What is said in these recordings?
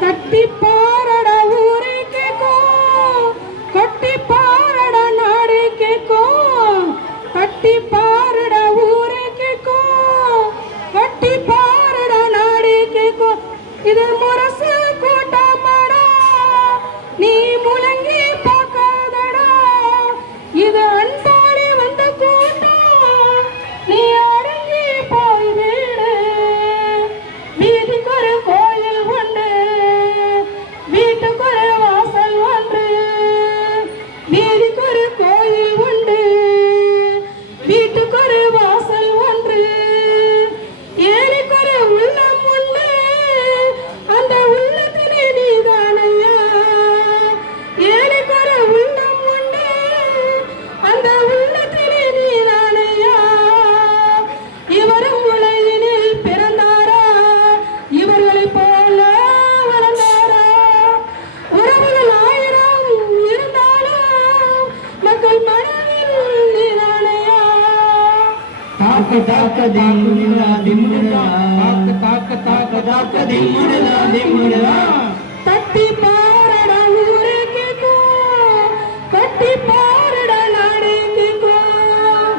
கட்டி பாரட ஊரே கேக்கும், கொட்டி பாரட நாடே கேக்கும், கட்டி பாரட ஊரே கேக்கும், கொட்டி பாரட நாடே கேக்கும். இது முரசு கூட்டமாடா, நீ முழங்கி பார்க்காதடா. இது அன்பாளி வந்த கூட்டம், நீ அடங்கி போய் வீடு. வீதிக்கு ஒரு கோயில் ஒன்று, வீட்டுக்கு ஒரு வாசல் ஒன்று. வீதிக்கு ஒரு கோயில் உண்டு, வீட்டுக்கு ஒரு வாசல் ஒன்று. ஏழைக்கு ஒரு உள்ளம் உண்டு, அந்த உள்ளத்திலே நீதானையா. ஏழைக்கு ஒரு உள்ளம் உண்டு, அந்த உள்ளத்திலே நீதானையா. இவரும் உலகினில் பிறந்தாரா, இவர்களை போல வளர்ந்தாரா. உறவுகள் ஆயிரம் இருந்தாலும் மக்கள் மனதில் நீதானையா. தாக்க தாக்க திம்முடா திம்முடா தாக்க தாக்க தாக்க தாக்க திம்முடா திம்முடா தட்டி பாரட ஊரே கேக்கும், கட்டி பாரட நாடே கேக்கும்.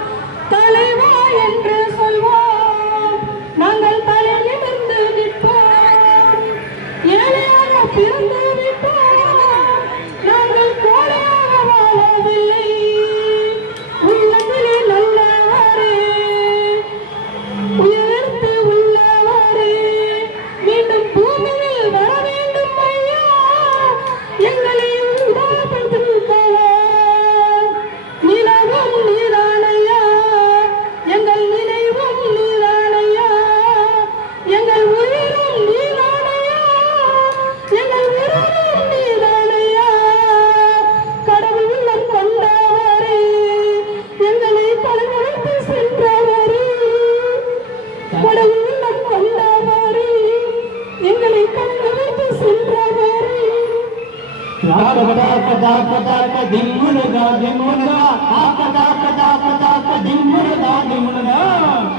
தலைவா என்று சொல்வோம், நாங்கள் தலை நிமிர்ந்து நிற்போம். ஏழையாக பிறந்து விட்டோம், நாங்கள் கோழையாக வாழவில்லை. உள்ளத்திலே நல்லவரே, உயர்த்து உள்ளவரே, மீண்டும் பூமியில் வர வேண்டும் ஐயா. எங்களை உண்டாபடுத்தும் நிலவும் நீதானையா, எங்கள் நினைவும் நீதானையா, எங்கள் உயிரும் நீதானையா, எங்கள் உயிரும் நீதானையா. கடவுள் உள்ளம் கொண்டவரே, எங்களை பலவழித்து சென்றவரே. கடவுள் உள்ளம் கொண்டவரே, எங்களை பலவழித்து சென்றவரே. தாக்க தாக்க தாக்க தாக்க திம்முடா திம்முடா தாக்க தாக்க தாக்க தாக்க திம்முடா திம்முடா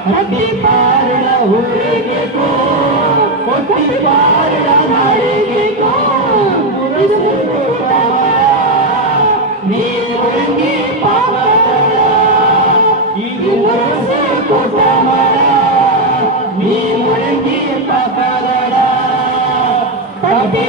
கட்டி பாருட ஊரே கேக்கோ, கொட்டி பாருட நாடே கேக்கோ. இது கூட்டமா, நீ ஒழுங்கி பார்க்காதடா. இது முரசு கூட்டமாடா, நீ ஒழுங்கி பார்க்காதடா. கட்டி